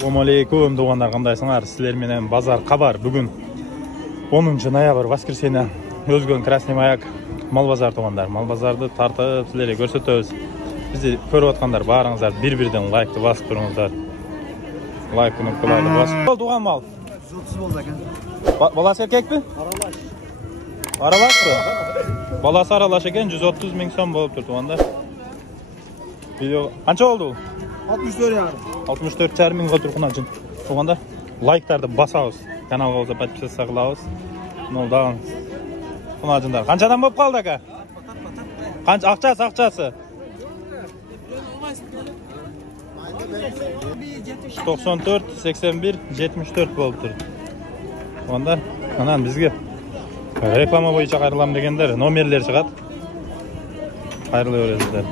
Assalamualaikum туғандар, қандайсыңар? Сіздер менен базар қабар. Бүгін 10 ноябрь воскресенье өзгөн Красный маяк мал базар туғандар. Мал базарды тартып сіздерге көрсөтөбүз. Бизди көрүп аткандар баарыңыздар бир-бирден лайкты басып туруңуздар. Лайк кнопкаларды басып. Бол туган мал. 130 болду экен. Баласы эркекпи? Аралаш. Аралашпы? Баласы аралаш экен, 130 миң сом болуп тур туғандар. Видео канча болду? 64,5 миң болуп тур жын. Туғандар, лайктарды басабыз. Каналга болсо подписаться кылабыз. Мол дагы. Кунажындар. Канчадан болуп калды ака? Канча акчасы? 94, 81, 74 болуп тур. Туғандар, анан бизге реклама боюнча кайрылам дегендер номерлер чыгат. Кайрылы бересиздер.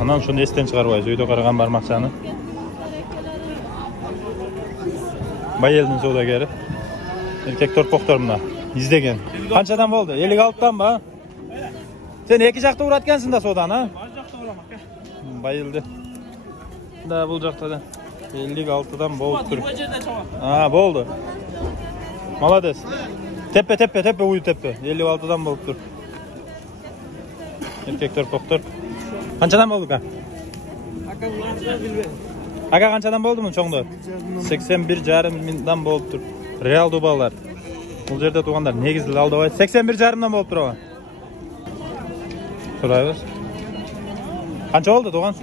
Анан шуну эстен чыгарбайбыз. Үйдө караган бармакчаны. Байелдин соодагери. Эркек торпоктор мына издеген. Канчадан болду? 56дан ба? Сен эки жакта урат экенсиң да соодан, а? Баш жакта урам ака. Байелди. Да, бул жакта да 56дан болуп тур. Бул жерде чыгат. Болду. Молодец. Тепе, уй тепе. 56дан болуп тур. Эркек торпоктор. Канчадан болду ка? Ака буларды билбейм. Ага канчадан болду му чоңдо? 81,5 миңдан болуп тур. Реалдуу балдар. Бул жерде тугандар негизди алдабайт. 81,5дан болуп тур. Сурайбыз. Канча болду туган?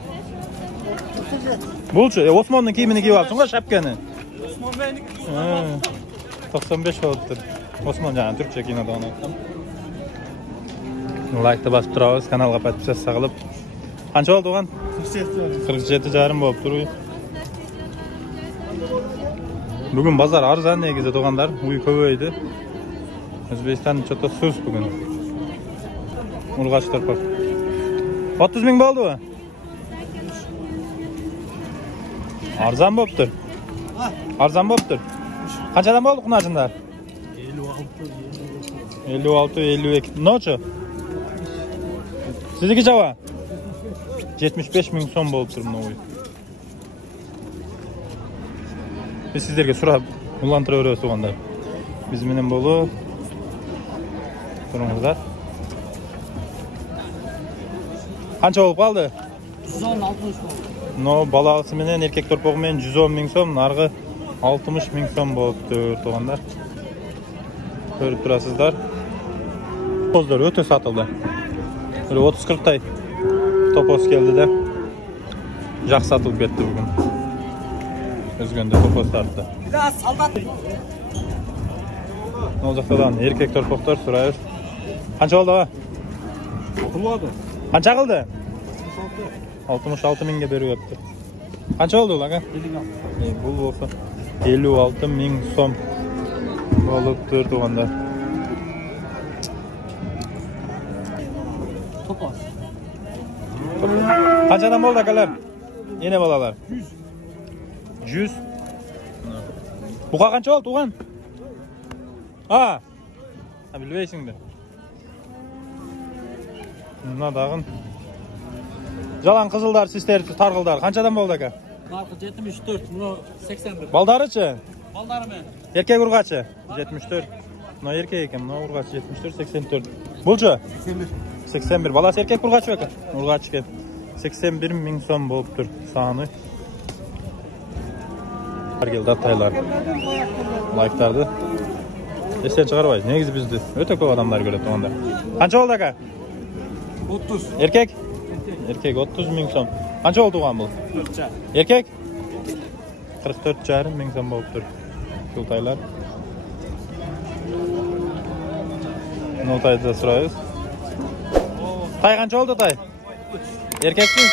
Булчу, Осмондун кийимини кийип алыпсың го, шапканы. Осмон меники. 95 болуп тур. Осмон жана түркчө кинодон айткан. Лайкты басып турабыз, каналга подписаться кылып. Канча болду туган? 47,5 болуп тур. Бүгүн базар арзан негизи тугандар, уй көбөйдү. Өзбекстан чото суз бүгүн. Ургач торпок. 30 миң болдубу? Арзан болуптур. Арзан болуптур. Канчадан болду кунажындар? 56, 52. Ночу? Сиздики жаба? 75 миң сом болуптур мына уй. Biz sizlerge surap улантыра беребиз тугандар. Биз менен болуп туруңуздар. Канча болуп калды? 160 болду. Но баласы менен эркек торпогу менен 110 миң сом, наргы 60 миң сом болуптур тугандар. Көрүп турасыздар. Топоздар өтө сатылды. 30-40 тай топоз келди да. Жакшы сатылып кетти бүгүн. Өзгөндө топоз тартты. Да, солдат. Ол жактан эркек торпоктор сурайбыз. Канча болду? Болду. Канча кылды? 66 миңге берип атты. Канча болду ага? 56. Бул болсо 56 миң сом болуп тур тугандар. Топоз. Канчадан болду акалар? Эне балалар? 100. Буга канча болду туган? Билбейсиңби? Мына дагы жалаң кызылдар, систер, таргылдар канчадан болду ака? Наркы 74, мына 81. Балдарычы? Балдары мен. Эркек ургачы 74. Мына эркек экен, мына ургач 74, 84. Булчу? 81. Баласы эркек ургач экен? Ургач экен. 81 миң сом болуп тур саны. Келди атайлар. Лайктарды эстен чыгарбайбыз. Негизи бизди өтө көп адамдар көрөт туганда. Канча болду ака? 30. Эркек? Эркек 30 миң сом. Канча болду туган бул? 4. Эркек? 44,5 миң сом болуп тур. Бул тайлар. Мына тайды сурайбыз. Тай канча болду тай? Эркекти?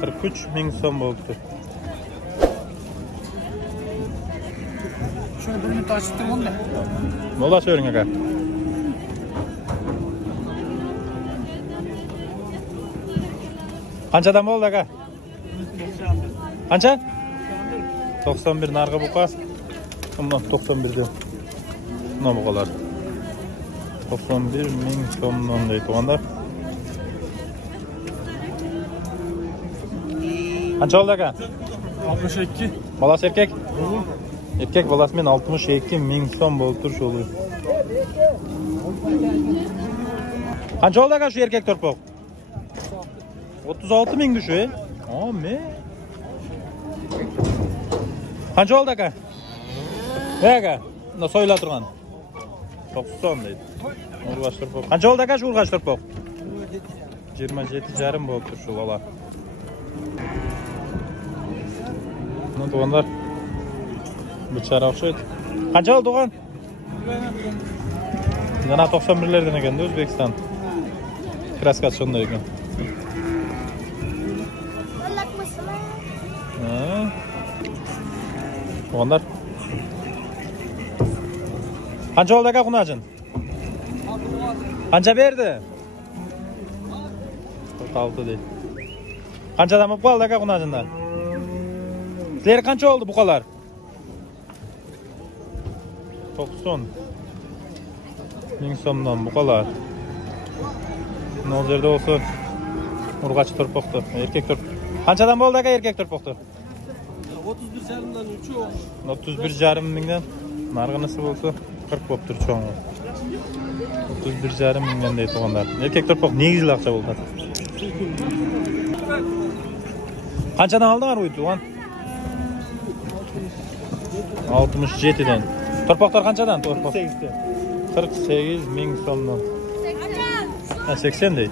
43 миң сом болуп тур. Şunu bir minut açıp durgun da. Mola söylüň aka. Kançadan boldu aka? Kança? 91 nargı buka. Mına 91 diyor. Mına bukalar. 91 ming so'mdan deydi tuğanlar. Qancha oldi aka? 62. Balası erkek? Erkek balasымен 62 ming so'm bo'lib tur şu oluyor. Qancha oldu aka şu erkek torpoq? 36 ming şu. Ame. Qancha oldu aka? Ne aka? Bunda so'yila turgan. 90 deydi. Urg'ash torpoq. Qancha oldu aka şu urg'ash torpoq? 27,5 bo'lib tur şu bala. Bunu tuğanlar bıçağı okşaydı. Qancha oldu tuğan? Yana 91'lerden ekan da O'zbekiston. Kraskasi shunday ekan. Tuğanlar. Qancha oldu aka Xunajin? Qancha berdi? 46 deydi. Qanchadan bo'lib qoldi aka Xunajindan? Sizler qancha oldu buqalar? 90 ming so'mdan buqalar. Nozirda olsa urg'achi torpoqdi, erkek torpoq. Qanchadan bo'ldi aka erkek torpoqdi? 31,5'dan 3'ü. 31,5 mingdan. Narg'inisi bo'lsa 40 bo'lib tur cho'ng. 31,5 mingdan deydi tuğanlar. Erkek torpoq negizli aqcha bo'ldi. Qanchadan oldinglar uy tuğan? 67'den. Torpoqlar qanchadan torpoq? 48 ming so'mdan. 80 deydi.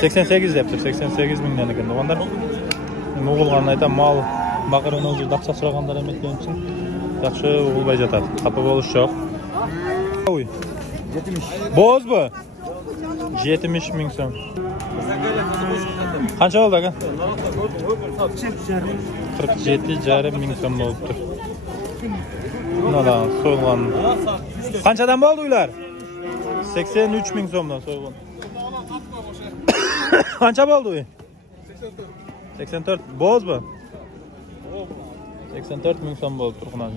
88 deptir. 88 mingdan ekan. Tuğanlar o'g'ilgandan aytam mal baqirani o'zi daqcha so'raganlar ham etgan uchun yaxshi o'g'ilbay jatadi. Xafa bo'lish yo'q. Uy. 70. Bo'z bu. 70 ming so'm. Qancha oldu aka? 47,5 ming so'm bo'libdi. Mana so'yilgan. Qanchadan bo'ldi uylar? 83 ming so'mdan so'yilgan. Qancha bo'ldi uy? 84. Bo'z bu. 84 ming so'm bo'lib turgan.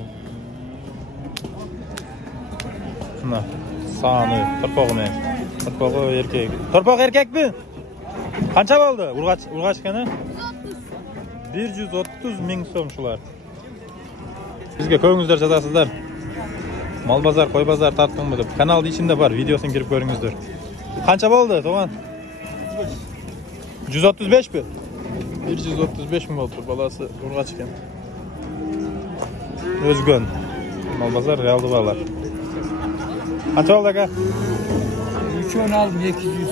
Mana sani torpog'imi. Torpog'i erkek. Torpoq erkakmi? Qancha bo'ldi? Urg'ashgani? 130 ming so'm shular. Bizga ko'ringizlar chazasizlar. Mol bozor, qo'y bozor tartdingmi deb. Kanalning ichida bor, videosini kirib ko'ringizlar. Qancha bo'ldi, to'g'on? 135 mi? 135 ming bo'ldi balasi urg'ach ekan. O'zgon. Mol bozor realdi bolalar. Qancha oldu aka? 3'ünü aldım 200.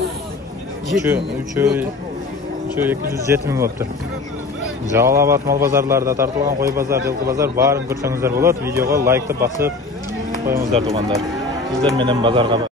207 ming bo'libdi. Jalolobod mol bozorlarida tartilgan qo'y bozor, yilqi bozor barini ko'rsangizlar bo'ladi. Videoga like deb bosib qo'yingizlar tuğanlar. Sizlar mening bozorga